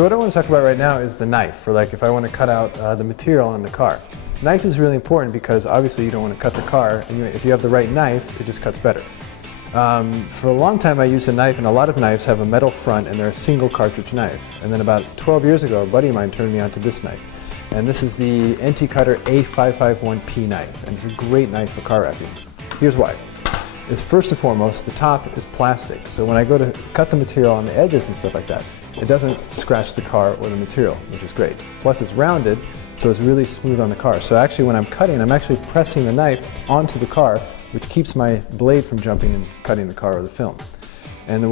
So what I want to talk about right now is the knife, for like if I want to cut out the material on the car. Knife is really important because obviously you don't want to cut the car, and if you have the right knife, it just cuts better. For a long time I used a knife, and a lot of knives have a metal front and they're a single cartridge knife. And then about 12 years ago, a buddy of mine turned me on to this knife. And this is the NT Cutter A551P knife, and it's a great knife for car wrapping. Here's why. First and foremost, the top is plastic, so when I go to cut the material on the edges and stuff like that, it doesn't scratch the car or the material, which is great. Plus it's rounded, so it's really smooth on the car. So actually when I'm cutting, I'm actually pressing the knife onto the car, which keeps my blade from jumping and cutting the car or the film. And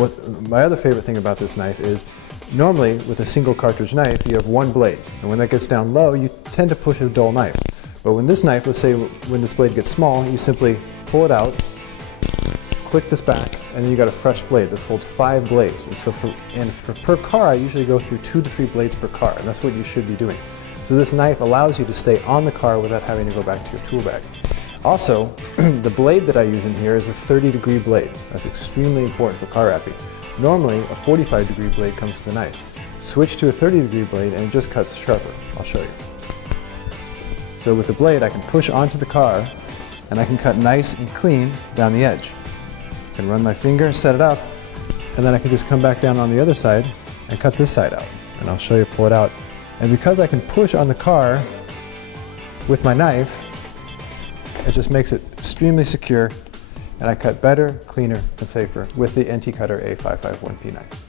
my other favorite thing about this knife is, normally with a single cartridge knife, you have one blade. And when that gets down low, you tend to push a dull knife. But when this knife, let's say when this blade gets small, you simply pull it out, click this back, and then you got a fresh blade. This holds 5 blades. And so for per car, I usually go through 2 to 3 blades per car, and that's what you should be doing. So this knife allows you to stay on the car without having to go back to your tool bag. Also, the blade that I use in here is a 30-degree blade. That's extremely important for car wrapping. Normally, a 45-degree blade comes with a knife. Switch to a 30-degree blade and it just cuts sharper. I'll show you. So with the blade, I can push onto the car and I can cut nice and clean down the edge. I can run my finger, set it up, and then I can just come back down on the other side and cut this side out. And I'll show you, pull it out. And because I can push on the car with my knife, it just makes it extremely secure, and I cut better, cleaner, and safer with the NT Cutter A551P knife.